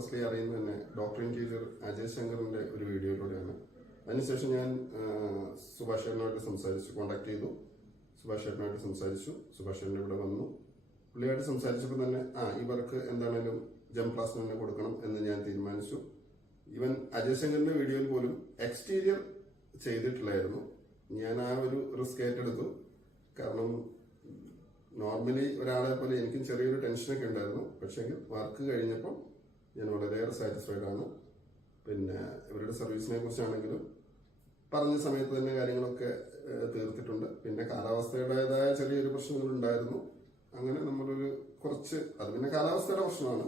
Firstly അറിയുന്നത് തന്നെ doctor interior Ajay ശങ്കറിന്റെ ഒരു വീഡിയോയിലൂടെയാണ്. അതിനുശേഷം ഞാൻ സുഭാഷ് ചേട്ടനുമായിട്ട് സംസാരിച്ചു, കോൺടാക്ട് ചെയ്തു. സുഭാഷ് ചേട്ടനുമായിട്ട് സംസാരിച്ചു. സുഭാഷ് ചേട്ടൻ ഇവിടെ വന്നു. പുള്ളിയായിട്ട് സംസാരിച്ചപ്പോൾ തന്നെ ഈ വർക്ക് എന്താണേലും ജം ക്ലാസ് തന്നെ കൊടുക്കണം എന്ന് ഞാൻ തീരുമാനിച്ചു. ഈവൻ അജയ് ശങ്കറിന്റെ വീഡിയോയിൽ പോലും എക്സ്റ്റീരിയർ ചെയ്തിട്ടില്ലായിരുന്നു. ഞാൻ ആ ഒരു റിസ്ക് ഏറ്റെടുത്തു. കാരണം നോർമലി ഒരാളെ പോലെ എനിക്കും ചെറിയൊരു ടെൻഷനൊക്കെ ഉണ്ടായിരുന്നു. പക്ഷേ വർക്ക് കഴിഞ്ഞപ്പോൾ ഞാൻ വളരെയേറെ സാറ്റിസ്ഫൈഡ് ആണ്. പിന്നെ ഇവരുടെ സർവീസിനെ കുറിച്ചാണെങ്കിലും പറഞ്ഞ സമയത്ത് തന്നെ കാര്യങ്ങളൊക്കെ തീർത്തിട്ടുണ്ട്. പിന്നെ കാലാവസ്ഥയുടേതായ ചെറിയൊരു പ്രശ്നങ്ങളുണ്ടായിരുന്നു. അങ്ങനെ നമ്മളൊരു കുറച്ച് അത് പിന്നെ കാലാവസ്ഥയുടെ പ്രശ്നമാണ്,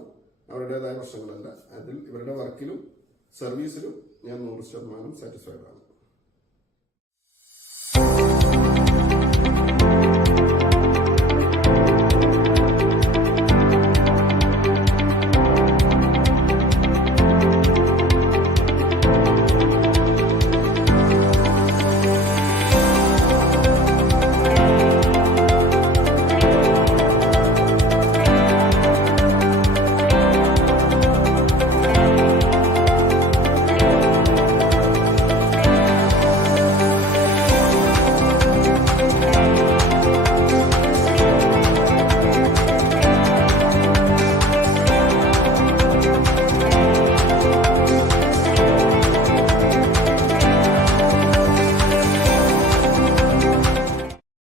അവരുടേതായ പ്രശ്നങ്ങളല്ല. അതിൽ ഇവരുടെ വർക്കിലും സർവീസിലും ഞാൻ 100% സാറ്റിസ്ഫൈഡ് ആണ്.